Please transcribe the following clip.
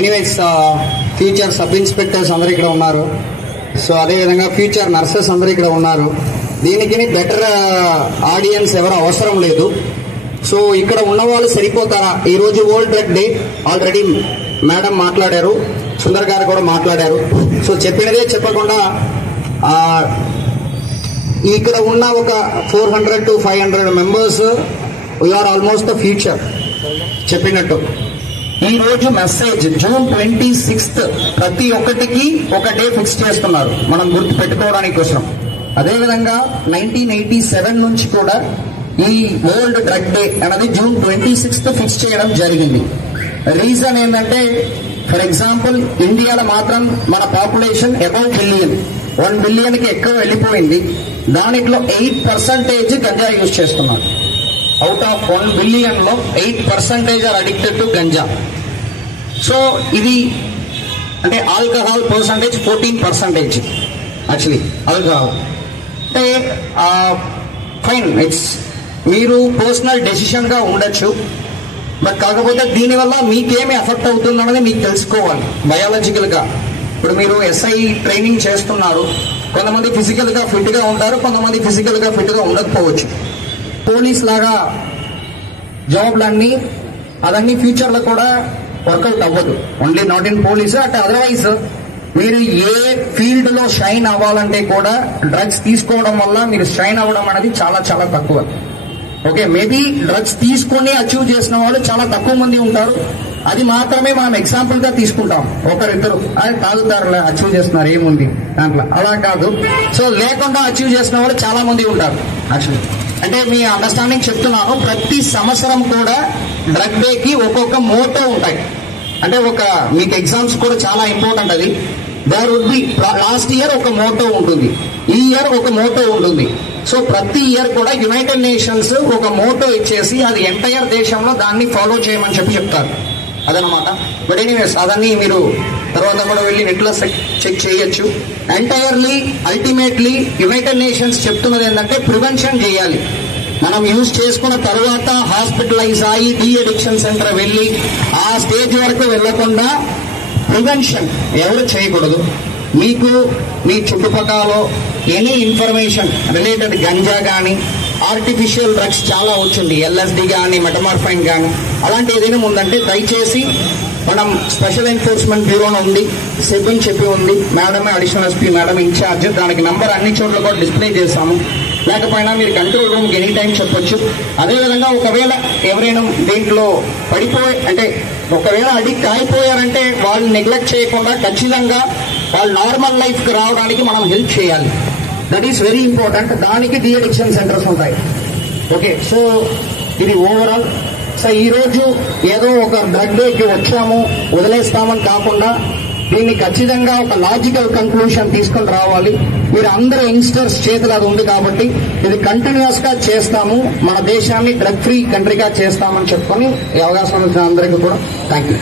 Anyways future sub inspectors అందరూ ఇక్కడ ఉన్నారు. సో అదేవిధంగా ఫ్యూచర్ నర్సెస్ అందరూ ఇక్కడ ఉన్నారు. దీనికి బెటర్ ఆడియన్స్ ఎవరు అవసరం లేదు. సో ఇక్కడ ఉన్న వాళ్ళు సరిపోతారా? ఈరోజు world drug day. Already madam మాట్లాడారు, సుందర్ గారు కూడా మాట్లాడారు. సో చెప్పినదే చెప్పకుండా ఇక్కడ ఉన్న ఒక 400 to 500 members we're almost the future. చెప్పినట్టు ఈ రోజు మెసేజ్ June 26th ప్రతి ఒక్కటికి ఒక డే ఫిక్స్ చేస్తున్నారు మనం గుర్తు పెట్టుకోవడానికి కోసం. అదేవిధంగా 1987 నుంచి కూడా ఈ వరల్డ్ డ్రగ్ డే అనేది June 26th ఫిక్స్ చేయడం జరిగింది. రీజన్ ఏంటంటే, ఫర్ ఎగ్జాంపుల్ ఇండియాలో మాత్రం మన పాపులేషన్ అబౌవ్ బిలియన్, 1 బిలియన్ కి ఎక్కువ వెళ్ళిపోయింది. దాంట్లో 8% గంజా యూజ్ చేస్తున్నారు. అవుట్ ఆఫ్ 1 బిలియన్ లో 8% are addicted to ganja. So ఇది అంటే ఆల్కహాల్ పర్సంటేజ్ 14% యాక్చువల్లీ ఆల్కహాల్. అంటే ఫైన్, ఇట్స్ మీరు పర్సనల్ డెసిషన్ గా ఉండొచ్చు. బట్ కాకపోతే దీనివల్ల మీకేమి ఎఫెక్ట్ అవుతుందన్నది మీకు తెలుసుకోవాలి బయాలజికల్ గా. ఇప్పుడు మీరు SI ట్రైనింగ్ చేస్తున్నారు, కొంతమంది ఫిజికల్ గా ఫిట్ గా ఉంటారు, కొంతమంది ఫిజికల్ గా ఫిట్ గా ఉండకపోవచ్చు. పోలీస్ లాగా జాబ్లన్నీ అదన్నీ ఫ్యూచర్ లో కూడా వర్కౌట్ అవ్వదు. Only not in police, at otherwise మీరు ఏ ఫీల్డ్ లో షైన్ అవ్వాలంటే కూడా డ్రగ్స్ తీసుకోవడం వల్ల మీరు షైన్ అవ్వడం అనేది చాలా చాలా తక్కువ. ఓకే, మేబీ డ్రగ్స్ తీసుకుని అచీవ్ చేసిన వాళ్ళు చాలా తక్కువ మంది ఉంటారు. అది మాత్రమే మనం ఎగ్జాంపుల్ గా తీసుకుంటాం. ఒకరిద్దరు అది తాగుతారు, అచీవ్ చేస్తున్నారు, ఏముంది దాంట్లో, అలా కాదు. సో లేకుండా అచీవ్ చేసిన వాళ్ళు చాలా మంది ఉంటారు. యాక్చువల్లీ అంటే మీ అండర్స్టాండింగ్ చెప్తున్నాను. ప్రతి సంవత్సరం కూడా డ్రగ్ డే కి ఒక్కొక్క మోటో ఉంటాయి. అంటే మీకు ఎగ్జామ్స్ కూడా చాలా ఇంపార్టెంట్. అది there would be last year ఒక మోటో ఉంటుంది, ఈ ఇయర్ ఒక మోటో ఉంటుంది. సో ప్రతి ఇయర్ కూడా యునైటెడ్ నేషన్స్ ఒక మోటో ఇచ్చేసి అది ఎంటైర్ దేశంలో దాన్ని ఫాలో చేయమని చెప్తారు. అదనమాట. బట్ ఎనీవేస్ అదన్నీ మీరు తర్వాత కూడా వెళ్ళి నెట్లో చెక్ చేయొచ్చు. ఎంటైర్లీ అల్టిమేట్లీ యునైటెడ్ నేషన్స్ చెప్తున్నది ఏంటంటే ప్రివెన్షన్ చేయాలి. మనం యూజ్ చేసుకున్న తర్వాత హాస్పిటలైజ్ అయ్యి డీ అడిక్షన్ సెంటర్ వెళ్ళి ఆ స్టేజ్ వరకు వెళ్లకుండా ప్రివెన్షన్ ఎవరు చేయకూడదు. మీకు మీ చుట్టుపక్కల ఎనీ ఇన్ఫర్మేషన్ రిలేటెడ్ గంజా కానీ ఆర్టిఫిషియల్ డ్రగ్స్ చాలా వచ్చింది, LSD కానీ మెటమార్ఫైన్ కానీ అలాంటి ఏదైనా ఉందంటే దయచేసి మనం స్పెషల్ ఎన్ఫోర్స్మెంట్ బ్యూరో ఉంది, సెబ్ అని చెప్పి ఉంది, మేడమే అడిషనల్ SP మేడం ఇన్ఛార్జ్. దానికి నంబర్ అన్ని చోట్ల కూడా డిస్ప్లే చేస్తాము. లేకపోయినా మీరు కంట్రోల్ రూమ్కి ఎనీ టైం చెప్పొచ్చు. అదేవిధంగా ఒకవేళ ఎవరైనా దీంట్లో అంటే ఒకవేళ అడిక్ట్ అయిపోయారంటే వాళ్ళు నెగ్లెక్ట్ చేయకుండా ఖచ్చితంగా వాళ్ళు నార్మల్ లైఫ్కి రావడానికి మనం హెల్ప్ చేయాలి. That is very important. దానికి డీ అడిక్షన్ సెంటర్స్ ఉంటాయి. ఓకే, సో ఇది ఓవరాల్. సో ఈ రోజు ఏదో ఒక డ్రగ్ డేకి వచ్చాము వదిలేస్తామని కాకుండా దీన్ని ఖచ్చితంగా ఒక లాజికల్ కంక్లూషన్ తీసుకొని రావాలి. మీరు అందరూ యంగ్స్టర్స్ చేతులు అది ఉంది కాబట్టి ఇది కంటిన్యూస్ గా చేస్తాము, మన దేశాన్ని డ్రగ్ ఫ్రీ కంట్రీగా చేస్తామని చెప్పుకొని ఈ అవకాశం అందరికీ కూడా థ్యాంక్ యూ.